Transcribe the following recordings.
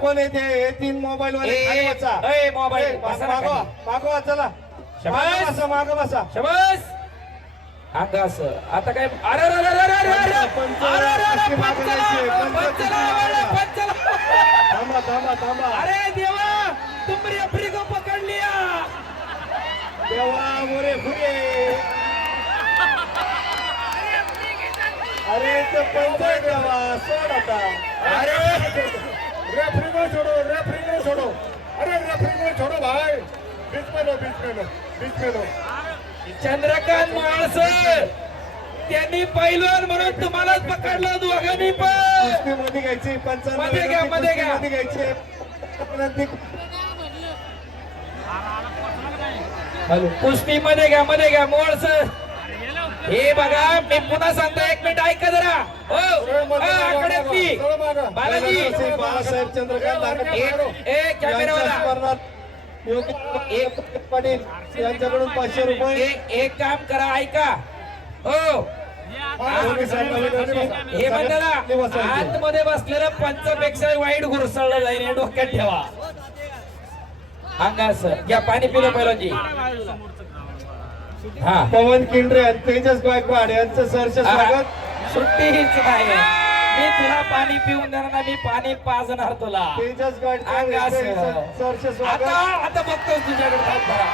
कोण येते हे 3 मोबाईल वाले खाली बसा. मोबाईल मागवा मागवा चला. मागं बसा मागं बसा. शबास अंगास आता काय अरे अरे अरे अरे अरे अरे अरे थांबा थांबा थांबा. अरे देवा तुमरी अफ्रीका पकड लिया देवा मोरे फुगे. अरे तो पंचायत देवा सोड आता. अरे रेफरी को छोड़ो, रेफरी को छोड़ो. अरे रेफरी को छोड़ो भाई. बीच में लो, बीच में लो, बीच में लो. चंद्रकांत माळसर त्यांनी पैलवान म्हणून तुम्हालाच पकडलं दोघांनी पण. कुस्ती मध्ये घ्यायची 95 मध्ये घ्या, मध्ये घ्या. मध्ये घ्यायची. कुस्ती मध्ये घ्या माळसर. हे बघा मी पुन्हा सांगतो 1 मिनिट ऐका जरा. हो आकड्यातली बालाजी बाळासाहेब चंद्रकांत एक कॅमेरावाला एक पाटील यांच्याकडून 500 रुपये. एक काम करा ऐका. हो हे म्हणताना आतमध्ये बसलेलं पंचापेक्षा वाईट घुरसळलं जाईल हे डोक्यात ठेवा. अंगास घ्या पाणी पिलं पहिल्यांदी. हा पवन किंड्रे आणि तेजस गायकवाड यांचं सहर्ष स्वागत. सुट्टी हीच नाही. मी तुला पाणी पिऊन देणार नाही, मी पाणी पाजणार तुला. तेजस गायकवाड यांचं सहर्ष स्वागत. आता बघतोस तुझ्याकडे काय करा.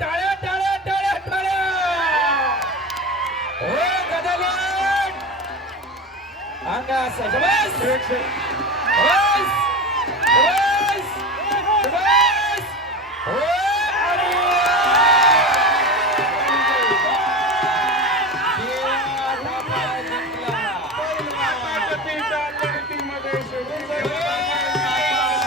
टाळ्या टाळ्या टाळ्या टाळ्या. हो गदालट अंगास